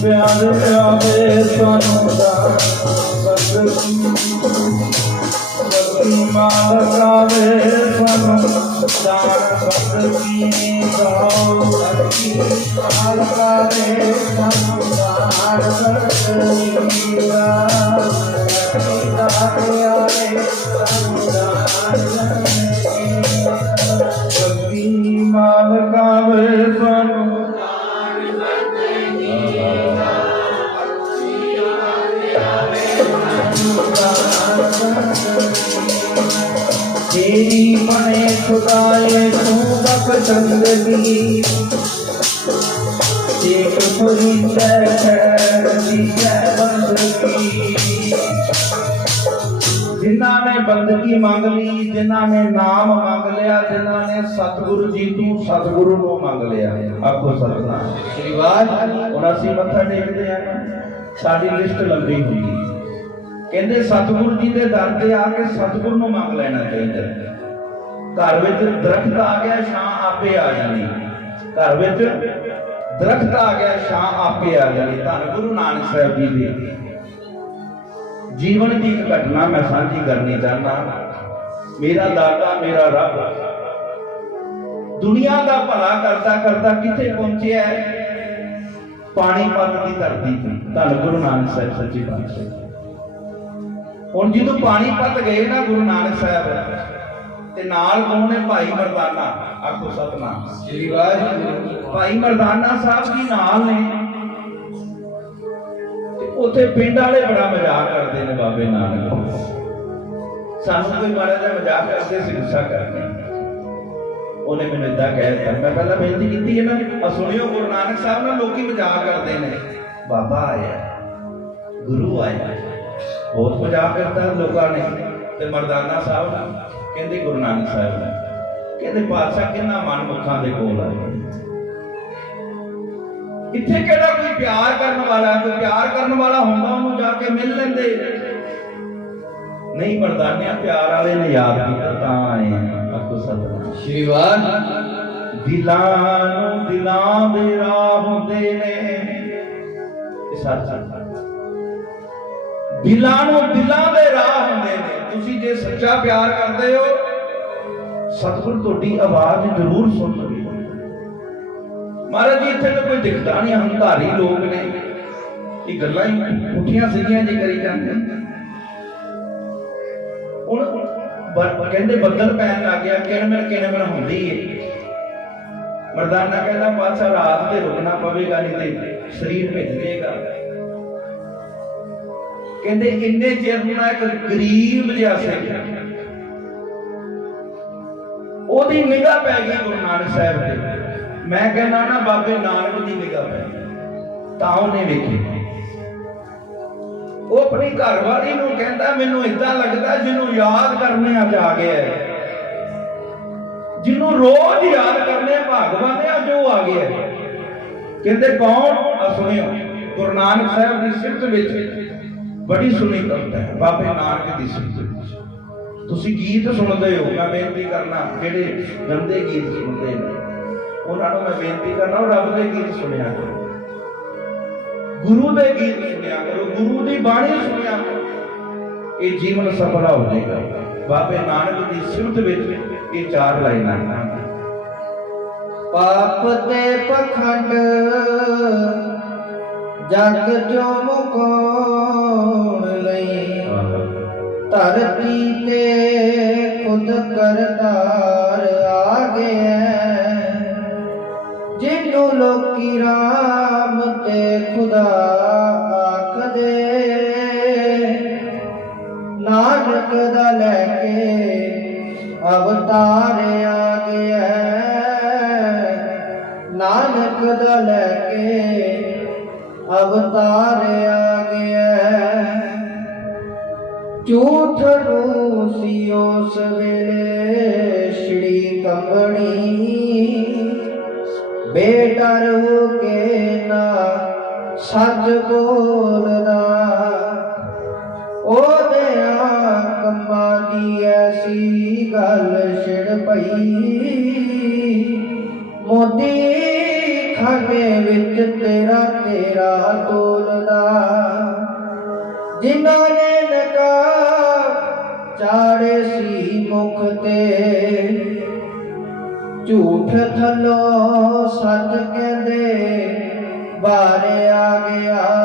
प्यार आवे सोनुदा सतगुरु मालक आवे सोनुदा सतगुरु गाओ सतगुरु मालक आवे सोनुदा सतगुरु गाओ सतगुरु आवे सोनुदा ਇੱਕ ਪੁਰਿੰਦਰ ਦੀ ਜੈ ਬੰਦਗੀ। ਜਿਨ੍ਹਾਂ ਨੇ ਬੰਦਗੀ ਮੰਗ ਲਈ ਜਿਨ੍ਹਾਂ ਨੇ ਨਾਮ ਮੰਗ ਲਿਆ ਜਿਨ੍ਹਾਂ ਨੇ ਸਤਿਗੁਰੂ ਜੀ ਤੋਂ ਸਤਿਗੁਰੂ ਨੂੰ ਮੰਗ ਲਿਆ। ਆਖੋ ਸਤਨਾਮ। ਸ੍ਰੀ ਵਾਹਿਗੁਰੂ ਹੁਣ ਅਸੀਂ ਮੱਥਾ ਟੇਕਦੇ ਆ ਨਾ ਸਾਡੀ ਲਿਸਟ ਲੰਬੀ ਹੁੰਦੀ। ਕਹਿੰਦੇ ਸਤਿਗੁਰੂ ਜੀ ਦੇ ਦਰ ਤੇ ਆ ਕੇ ਸਤਿਗੁਰੂ ਨੂੰ ਮੰਗ ਲੈਣਾ ਚਾਹੀਦਾ। ਘਰ ਵਿੱਚ ਦਰਖਤ ਆ ਗਿਆ ਛਾਂ ਆਪੇ ਆ ਜਾਣੀ ਘਰ ਵਿੱਚ ਦਰਖਤ ਆ ਗਿਆ ਛਾਂ ਆਪੇ ਆ ਜਾਣੀ ਧੰਨ ਗੁਰੂ ਨਾਨਕ ਸਾਹਿਬ ਜੀ ਦੀ ਜੀਵਨ ਦੀ ਇੱਕ ਘਟਨਾ ਮੈਂ ਸਾਂਝੀ ਕਰਨੀ ਚਾਹੁੰਦਾ ਮੇਰਾ ਦਾਤਾ ਮੇਰਾ ਰੱਬ ਦੁਨੀਆ ਦਾ ਭਲਾ ਕਰਦਾ ਕਰਦਾ ਕਿੱਥੇ ਪਹੁੰਚਿਆ ਹੈ ਪਾਣੀਪਤ ਦੀ ਧਰਤੀ ਤੇ ਧੰਨ ਗੁਰੂ ਨਾਨਕ ਸਾਹਿਬ ਸੱਚੀ ਪਾਤਸ਼ਾਹ ਹੁਣ ਜਦੋਂ ਪਾਣੀਪਤ ਗਏ ਨਾ ਗੁਰੂ ਨਾਨਕ ਸਾਹਿਬ ਤੇ ਨਾਲ ਕੌਣ ਨੇ ਭਾਈ ਮਰਦਾਨਾ। ਆਖੋ ਸਤਨਾਮ। ਸ੍ਰੀ ਵਾਹਿਗੁਰੂ। ਭਾਈ ਮਰਦਾਨਾ ਸਾਹਿਬ ਜੀ ਨਾਲ ਨੇ। ਉੱਥੇ ਪਿੰਡ ਵਾਲੇ ਬੜਾ ਮਜ਼ਾਕ ਕਰਦੇ ਨੇ ਬਾਬੇ ਨਾਨਕ। ਸਾਨੂੰ ਕੋਈ ਮਾੜਾ ਜਿਹਾ ਮਜ਼ਾਕ ਕਰਦੇ ਸੀ ਗੁੱਸਾ ਕਰਦੇ। ਉਹਨੇ ਮੈਨੂੰ ਇਦਾਂ ਕਹਿ ਦਿੱਤਾ। ਮੈਂ ਪਹਿਲਾਂ ਬੇਨਤੀ ਕੀਤੀ ਹੈ ਨਾ ਸੁਣਿਓ, ਗੁਰੂ ਨਾਨਕ ਸਾਹਿਬ ਨਾਲ ਲੋਕੀ ਮਜ਼ਾਕ ਕਰਦੇ ਨੇ। ਬਾਬਾ ਆਇਆ, ਗੁਰੂ ਆਇਆ। ਬਹੁਤ ਮਜ਼ਾਕ ਕਰਦਾ ਲੋਕਾਂ ਨੇ ਤੇ ਮਰਦਾਨਾ ਸਾਹਿਬ ਨਾਲ। ਕਹਿੰਦੇ ਗੁਰੂ ਨਾਨਕ ਸਾਹਿਬ ਨੇ ਕਹਿੰਦੇ ਪਾਤਸ਼ਾਹ ਕਿੰਨਾ ਮਨ ਮੁਖਾਂ ਦੇ ਕੋਲ ਆਏ ਇੱਥੇ ਕਿਹੜਾ ਕੋਈ ਪਿਆਰ ਕਰਨ ਵਾਲਾ ਕੋਈ ਪਿਆਰ ਕਰਨ ਵਾਲਾ ਹੁੰਦਾ ਉਹਨੂੰ ਜਾ ਕੇ ਮਿਲ ਲੈਂਦੇ। ਨਹੀਂ ਮਰਦਾਨਿਆ ਪਿਆਰ ਵਾਲੇ ਨੇ ਯਾਦ ਕੀਤਾ ਤਾਂ ਆਏ ਆਖੋ ਸਤਨਾਮ ਸ਼੍ਰੀ ਵਾਹਿਗੁਰੂ। ਦਿਲਾਂ ਨੂੰ ਦਿਲਾਂ ਦੇ ਰਾਹ ਹੁੰਦੇ ਨੇ। ਇਹ ਸੱਚ ਹੈ। ਦਿਲਾਂ ਨੂੰ ਦਿਲਾਂ ਦੇ ਰਾਹ ਹੁੰਦੇ ਨੇ। ਤੁਸੀਂ ਜੇ ਸੱਚਾ ਪਿਆਰ ਕਰਦੇ ਹੋ, ਸਤਿਗੁਰ ਤੁਹਾਡੀ ਆਵਾਜ਼ ਜ਼ਰੂਰ ਸੁਣਨਗੇ। ਮਹਾਰਾਜ ਜੀ, ਇੱਥੇ ਤਾਂ ਕੋਈ ਦਿਖਦਾ ਨਹੀਂ, ਹੰਕਾਰੀ ਲੋਕ ਨੇ। ਇਹ ਗੱਲਾਂ ਹੀ ਪੁੱਠੀਆਂ ਸਿੱਧੀਆਂ ਜੀ ਕਰੀ ਜਾਂਦੇ ਹੁਣ ਕਹਿੰਦੇ ਬੱਦਲ ਪੈਣ ਲੱਗ ਗਿਆ, ਕਿਣਮਣ ਕਿਣਮਣ ਹੁੰਦੀ ਏ। ਮਰਦਾਨਾ ਕਹਿੰਦਾ, ਪਾਤਸ਼ਾਹ, ਰਾਤ ਤੇ ਰੁਕਣਾ ਪਵੇਗਾ, ਨਹੀਂ ਤੇ ਸਰੀਰ ਭਿੱਜ ਜਾਏਗਾ। ਕਹਿੰਦੇ ਇੰਨੇ ਚਿਰ ਨੂੰ ਨਾ ਇੱਕ ਗਰੀਬ ਜਿਹਾ ਸਿੰਘ ਉਹਦੀ ਨਿਗਾਹ ਪੈ ਗਈ ਗੁਰੂ ਨਾਨਕ ਸਾਹਿਬ ਤੇ ਮੈਂ ਕਹਿੰਦਾ ਨਾ ਬਾਬੇ ਨਾਨਕ ਦੀ ਨਿਗਾਹ ਪੈ ਗਈ। ਤਾਂ ਉਹਨੇ ਵੇਖੀ। ਉਹ ਆਪਣੀ ਘਰਵਾਲੀ ਨੂੰ ਕਹਿੰਦਾ, ਮੈਨੂੰ ਇਦਾਂ ਲੱਗਦਾ ਜਿਹਨੂੰ ਯਾਦ ਕਰਨੇ ਅੱਜ ਆ ਗਿਆ ਜਿਹਨੂੰ ਰੋਜ਼ ਯਾਦ ਕਰਨੇ ਭਗਵਾਨ ਨੇ ਅੱਜ ਉਹ ਆ ਗਿਆ ਕਹਿੰਦੇ, ਕੌਣ? ਆ ਸੁਣਿਓ। ਗੁਰੂ ਨਾਨਕ ਸਾਹਿਬ ਦੀ ਸਿਫਤ ਵਿੱਚ ਬੜੀ ਸੁਣੀ ਕਵਿਤਾ ਹੈ, ਬਾਬੇ ਨਾਨਕ ਦੀ ਸਿਫਤ ਵਿੱਚ ਤੁਸੀਂ ਗੀਤ ਸੁਣਦੇ ਹੋ, ਮੈਂ ਬੇਨਤੀ ਕਰਨਾ, ਜਿਹੜੇ ਗੰਦੇ ਗੀਤ ਸੁਣਦੇ ਨੇ, ਉਹਨਾਂ ਨੂੰ ਮੈਂ ਬੇਨਤੀ ਕਰਨਾ, ਉਹ ਰੱਬ ਦੇ ਗੀਤ ਸੁਣਿਆ ਕਰੋ। ਗੁਰੂ ਦੇ ਗੀਤ ਸੁਣਿਆ ਕਰੋ, ਗੁਰੂ ਦੀ ਬਾਣੀ ਸੁਣਿਆ ਇਹ ਜੀਵਨ ਸਫਲਾ ਹੋ ਜਾਏਗਾ। ਬਾਬੇ ਨਾਨਕ ਦੀ ਸਿਫਤ ਵਿੱਚ ਇਹ ਚਾਰ ਲਾਈਨਾਂ ਹਨ ਪਾਪ ਤੇ ਪਖੰਡ, ਜਗ ਜੋ ਮੁਕੋਣ ਲਈ। ਧਰਤੀ ਤੇ ਖੁਦ ਕਰਤਾਰ ਆ ਗਿਆ ਜਿਹਨੂੰ ਲੋਕੀ ਰਾਮ ਤੇ ਖੁਦਾ ਆਖਦੇ ਨਾਨਕ ਦਾ ਲੈ ਕੇ ਅਵਤਾਰ ਆ ਗਿਆ ਨਾਨਕ ਦਾ ਲੈ ਕੇ ਅਵਤਾਰ ਆ ਗਿਆ ਝੂਠ ਨੂੰ ਸੀ ਉਸ ਵੇਲੇ ਸ਼੍ਰੀ ਕੰਗਣੀ। ਬੇਡਰ ਹੋ ਕੇ ਨਾ, ਸੱਚ ਬੋਲਦਾ। ਉਹਦੇ ਆ ਕੰਮਾਂ ਦੀ ਐਸੀ ਗੱਲ ਛਿੜ ਪਈ। ਮੋਦੀ ਖਾਨੇ ਵਿੱਚ ਤੇਰਾ ਤੇਰਾ ਤੋਲਦਾ। ਜਿਨ੍ਹਾਂ ਨੇ ਨਕਾਰ ਚਾੜੇ ਸੀ ਮੁਖ ਤੇ। ਝੂਠ ਥੱਲੋਂ ਸੱਚ ਕਹਿੰਦੇ ਬਾਰੇ ਆ ਗਿਆ।